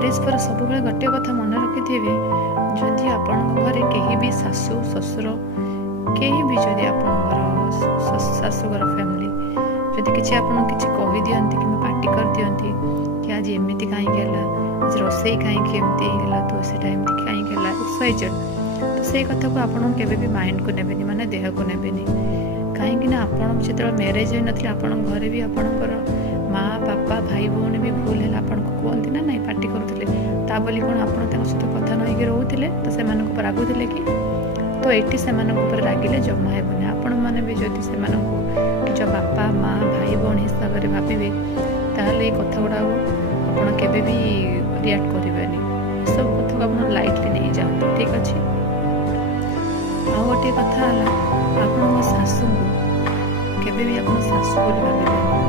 Marriage ପରେ ସବୁବେଳେ ଗୋଟିଏ କଥା ମନେ ରଖିଥିବେ, ଯଦି ଆପଣଙ୍କ ଘରେ କେହି ବି ଶାଶୁ ଶ୍ୱଶୁର କେହି ବି ଯଦି ଆପଣଙ୍କର ଶାଶୁଘର ଫ୍ୟାମିଲି ଯଦି କିଛି ଆପଣଙ୍କୁ କିଛି କହିଦିଅନ୍ତି କିମ୍ବା ପାଟି କରିଦିଅନ୍ତି କି ଆଜି ଏମିତି କାହିଁକି ହେଲା, ଆଜି ରୋଷେଇ କାହିଁକି ଏମିତି ହେଲା, ତ ସେଇଟା ଏମିତି କାହିଁକି ହେଲା, XYZ, ତ ସେଇ କଥାକୁ ଆପଣ କେବେ ବି ମାଇଣ୍ଡକୁ ନେବେନି, ମାନେ ଦେହକୁ ନେବେନି। କାହିଁକି ନା ଆପଣ ଯେତେବେଳେ ମ୍ୟାରେଜ୍ ହୋଇନଥିଲେ ଆପଣଙ୍କ ଘରେ ବି ଆପଣଙ୍କର ମା ବାପା ଭାଇ ଭଉଣୀ ବି ଭୁଲ ହେଲା ଆପଣଙ୍କୁ କୁହନ୍ତି ନା ନାଇଁ, ପାଟି କରୁଥିଲେ। ତା ବୋଲି କ'ଣ ଆପଣ ତାଙ୍କ ସହିତ କଥା ନ ହେଇକି ରହୁଥିଲେ ତ ସେମାନଙ୍କ ଉପରେ ରାଗୁଥିଲେ କି? ତ ଏଇଠି ସେମାନଙ୍କ ଉପରେ ରାଗିଲେ ଜମା ହେବନି। ଆପଣମାନେ ବି ଯଦି ସେମାନଙ୍କୁ ନିଜ ବାପା ମା ଭାଇ ଭଉଣୀ ହିସାବରେ ଭାବିବେ ତାହେଲେ ଏଇ କଥା ଗୁଡ଼ାକୁ ଆପଣ କେବେ ବି ରିଆକ୍ଟ କରିବେନି। ଏସବୁ କଥାକୁ ଆପଣ ଲାଇଟଲି ନେଇଯାଆନ୍ତୁ, ଠିକ୍ ଅଛି। ଆଉ ଗୋଟିଏ କଥା ହେଲା, ଆପଣଙ୍କ ଶାଶୁଙ୍କୁ କେବେ ବି ଆପଣ ଶାଶୁ ବୋଲି ଭାବିବେନି।